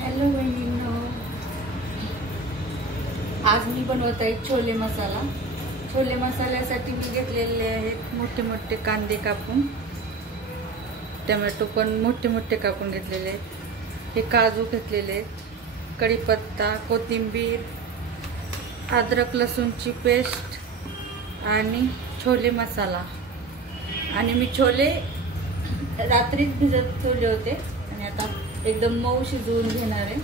Hello बहिणींनो, आज मी बनवत आहे छोले मसाला। छोले मसाल्यासाठी मी घेतलेले आहेत मोठे मोठे कांदे कापून, टोमॅटो पण मोठे मोठे कापून घेतलेले आहेत, हे काजू घेतलेले आहेत, कढीपत्ता, कोथिंबीर, अद्रक लसूणची पेस्ट आणि छोले मसाला। आणि मी छोले रात्रीच भिजत ठेवले होते आणि आता एकदम मऊ शिजवून घेणार आहे।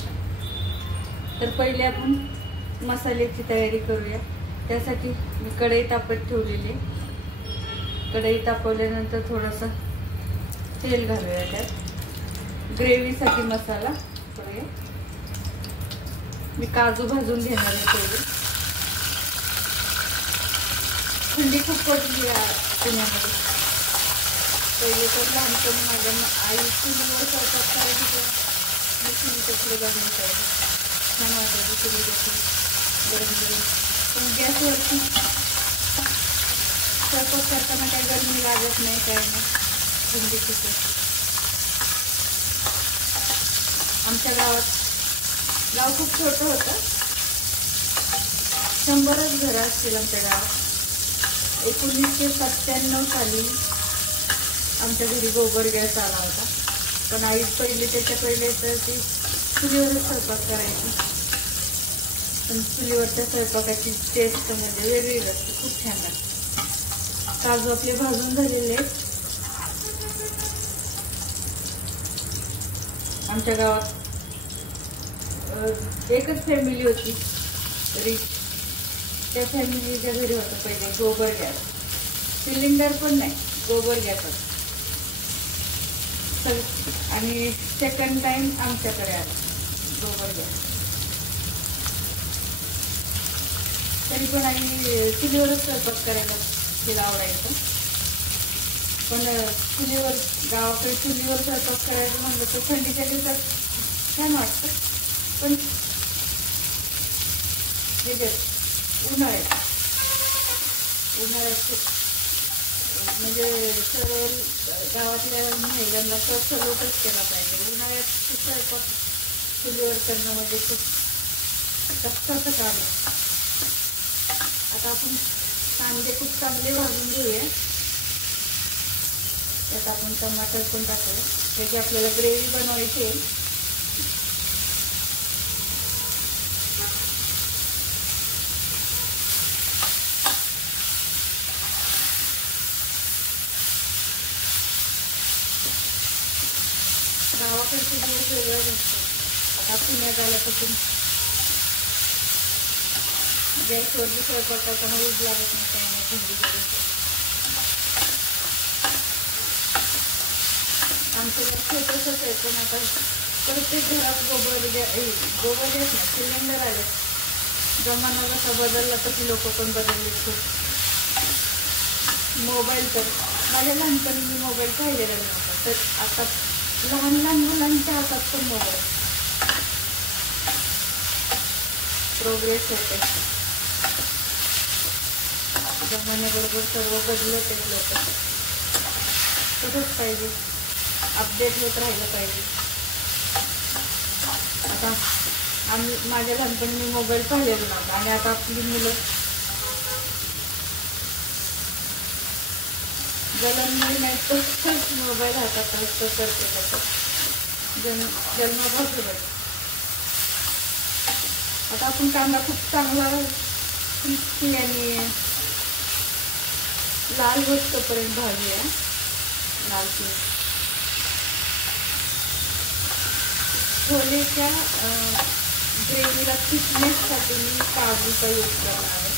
तर पहिले आपण मसाल्याची तयारी करूया। त्यासाठी मी कढई तापत ठेवलेली आहे। कढई तापवल्यानंतर थोडंसं तेल घालूया, त्यात ग्रेव्हीसाठी मसाला करूया। मी काजू भाजून घेणार आहे पहिले। थंडी खूप पडली पुण्यामध्ये। पहिले तर लहानपणी माझ्या आई चुलीवर स्वयंपाक करायची, मी चुलीच्या पुढे जाऊन बसायची, छान वाटायची चुलीच्या पुढे गरम गरम। पण गॅसवरती स्वयंपाक करताना काही गरमी लागत नाही, काय नाही, थंडी खूप आहे। आमच्या गाव खूप छोटं होतं, 100च घरं असतील आमच्या गावात। 1997 साली आमच्या घरी गोबर गॅस आला होता, पण आई त्याच्या पहिले तर ती चुलीवरच स्वयंपाक करायची। पण चुलीवरच्या स्वयंपाकाची टेस्ट म्हणजे वेगळी असते, खूप छान लागते। काजू आपले भाजून झालेले आहेत। आमच्या गावात एकच फॅमिली होती रिच, त्या फॅमिलीच्या घरी होतं पहिले गोबर गॅस, सिलेंडर पण नाही, गोबर गॅस। आणि सेकंड टाइम आमच्याकडे आला गोबर गॅस। तरी पण आई चुलीवरच स्वयंपाक करायला तिला आवडायचं, पण चुलीवर गावाकडे चुलीवर स्वयंपाक करायचं म्हणलं तर थंडीच्या दिवसात छान वाटतं, पण उन्हाळ्यात म्हणजे सर्व गावातल्या महिलांना सलोटच केला पाहिजे। उन्हाळ्यात स्वयंपाक चुलीवर करणं म्हणजे खूप कष्टाचं काम आहे। आता आपण कांदे खूप चांगले भाजून घेऊया, त्यात आपण टमाटर पण टाकूया, त्याची आपल्याला ग्रेव्ही बनवायची आहे। गावाकडचे दिवस वेगळंच असतं। आता पुण्यात आल्यापासून गॅसवरती स्वयंपाक करताना ऊब लागत नाही, काही नाही, थंडीच्या दिवसात। आमचं घर छोटंसंच आहे, पण आता प्रत्येक घरात गोबर गॅस नाही, सिलेंडर आले। जमाना कसा बदलला तशी लोक पण बदलले खूप। मोबाईल तर माझ्या लहानपणी मी मोबाईल पाहिलेला नव्हता, तर आता लहान लहान मुलांच्या हातात पण मोबाईल। प्रोग्रेस होते, जमान्याबरोबर सर्व बदलत आहेत लोक, तसंच पाहिजे, अपडेट होत राहिलं पाहिजे। आता माझ्या लहानपणी मी मोबाईल पाहिलेला नव्हता, आणि आता आपली मुलं जन्मली नाही तर मोबाईल हातात असतो, करते त्याचं जन्मापासून। आता आपण कांदा खूप चांगला क्रिस्पी आणि लाल होईपर्यंत भाजूया, लाल छोलेच्या ग्रेव्हीला थिकनेससाठी मी काजूचा यूज करणार आहे।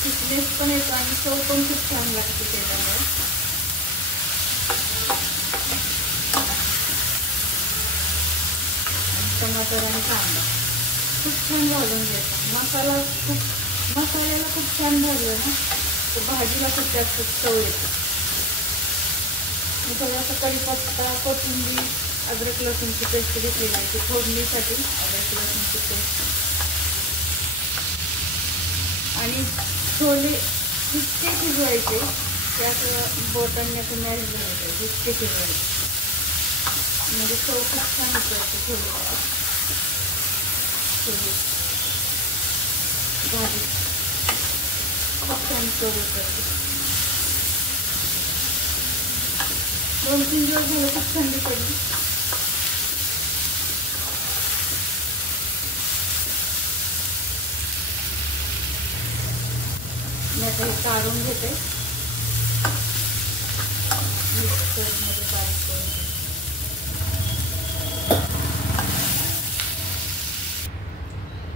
थिकनेस पण येतो आणि चव पण खूप छान लागते त्याच्यामुळे। टमाटर आणि कांदा खूप छान भाजून घ्यायचा। मसाल्याला खूप छान भाजलं ना तर भाजीला खूप जास्त चव येते। मी थोडासा कढीपत्ता, कोथिंबीर, अद्रक लसूणची पेस्ट घेतलेली आहे, ती फोडणीसाठी अद्रक लसूणची पेस्ट। आणि छोले जितके शिजवायचे त्यात बोटांनी असं मॅश बनवायचे, जितके शिजवायचे। म्हणजे चव खूप छान उतरते छोले भाजी खूप छान चव उतरते. 2-3 दिवस झालं खूप थंडी पडली. मी आता हे काढून घेते, मिक्सरमध्ये बारीक करून.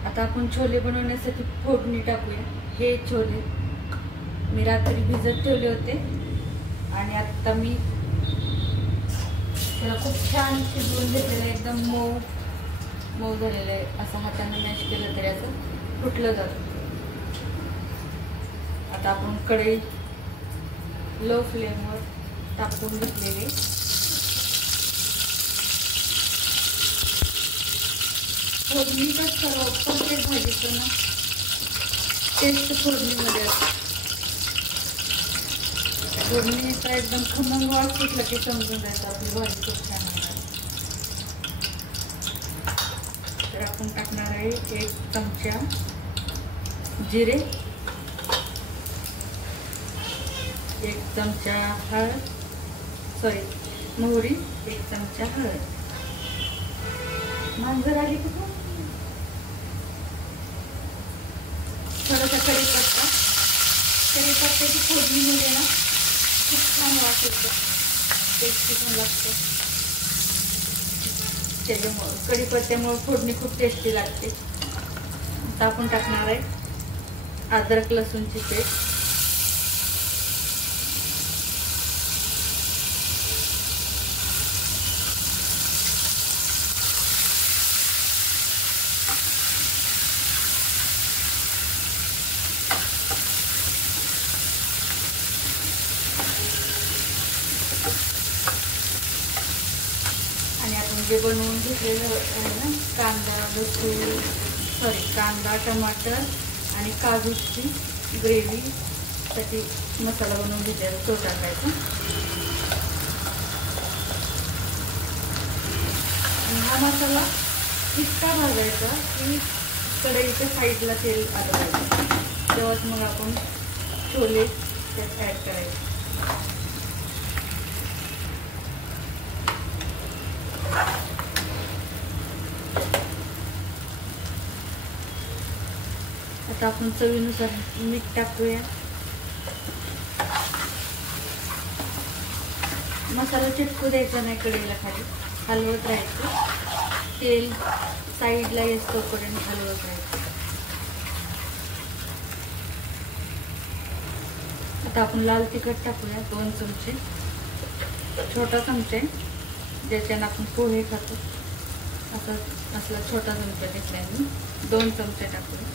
आता आपण छोले बनवण्यासाठी फोडणी टाकूया. हे छोले मी रात्री भिजत ठेवले होते आणि आता मी त्याला खूप छान शिजवून घेतलेलं आहे. एकदम मऊ मऊ झालेलं आहे. असं हाताने मॅश केलं तरी असं फुटलं जातं. आता आपण कढई लो फ्लेमवर टाकून घेतलेले. फोडणीच सर्व प्रत्येक भाजीचं ना टेस्ट फोडणीमध्ये असते. फोडणीचा एकदम खमंग वास सुटला की समजून जायचं आपली भाजी खूप छान होणार. तर आपण टाकणार आहे 1 चमचा जिरे, 1 चमचा मोहरी, 1 चमचा हळद. मांजर आली की थोडासा कढीपत्ता. कढीपत्त्याची फोडणीमध्ये ना खूप छान वास येतो, टेस्टी पण लागतो. त्याच्यामुळे कढीपत्त्यामुळे फोडणी खूप टेस्टी लागते. आता आपण टाकणार आहे अद्रक लसूणची पेस्ट. आणि आपण जे बनवून घेतलेलं आहे ना कांदा टमाटर आणि काजूची ग्रेव्हीसाठी मसाला बनवून घेतलेला तो टाकायचा. आणि हा मसाला इतका भाजायचा की कढईच्या साईडला तेल आलं पाहिजे. तेव्हाच मग आपण छोले त्यात ॲड करायचे. आता आपण चवीनुसार मीठ टाकूया. मसाला चिटकू द्यायचा नाही कढईला, खाली हलवत राहायचं. तेल साईडला येतोपर्यंत हलवत राहायचं. आता आपण लाल तिखट टाकूया 2 चमचे. छोटा चमचे ज्याच्यानं आपण पोहे खातो असला छोटा चमचा घेतलाय मी. 2 चमचे टाकूया.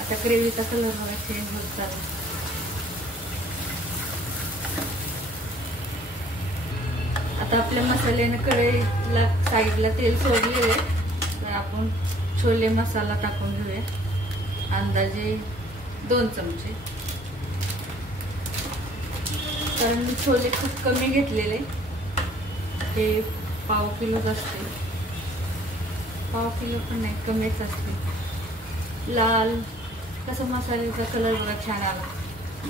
आता ग्रेव्हीचा कलर बघा चेंज होत चालला. आता आपल्या मसाल्याने कढईला साईडला तेल सोडलेले. तर आपण छोले मसाला टाकून घेऊया. अंदाजे 2 चमचे. कारण मी छोले खूप कमी घेतलेले. हे पाव किलोच असते. पाव किलो पण नाही, कमीच असते. लाल कसं मसाल्याचा कलर बघा छान आला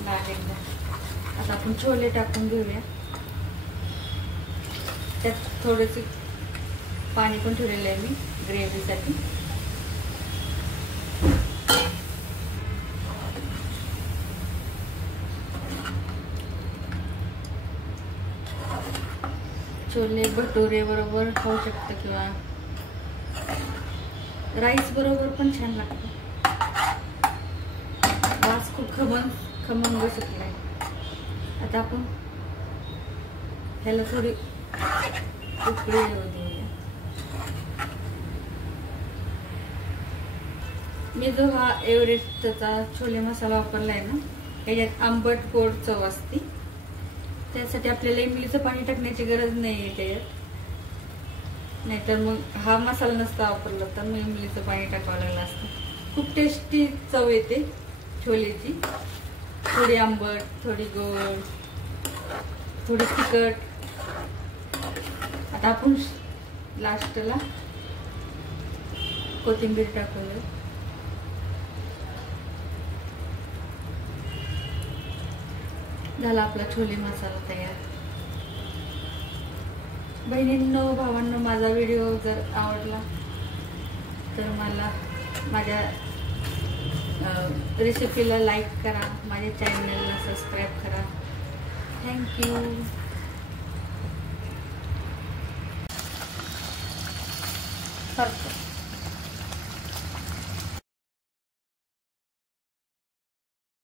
लाल एकदम. आता आपण छोले टाकून घेऊया. त्यात थोडेसे पाणी पण ठेवलेलं आहे मी ग्रेव्हीसाठी. छोले भटुरे बरोबर खाऊ शकतो किंवा राईस बरोबर पण छान लागतं. वास खूप खमंग सुटलाय. आता आपण ह्याला थोडी उकळी येऊ देऊया. मी जो हा एव्हरेस्टचा छोले मसाला वापरलाय ना, याच्यात आंबट गोड चव असते. त्यासाठी आपल्याला इमलीचं पाणी टाकण्याची गरज नाही आहे त्याच्यात. नाहीतर मग हा मसाला नसता वापरला तर मग इमलीचं पाणी टाकावं लागलं असतं. खूप टेस्टी चव येते छोलेची. थोडी आंबट, थोडी गोड, थोडी तिखट. आता आपण लास्टला कोथिंबीर टाकूया. झाला आपला छोले मसाला तयार. बहिणींनो, भावांनो, माझा व्हिडिओ जर आवडला तर मला माझ्या रेसिपीला लाईक करा, माझ्या चॅनलला सबस्क्राईब करा. थँक्यू.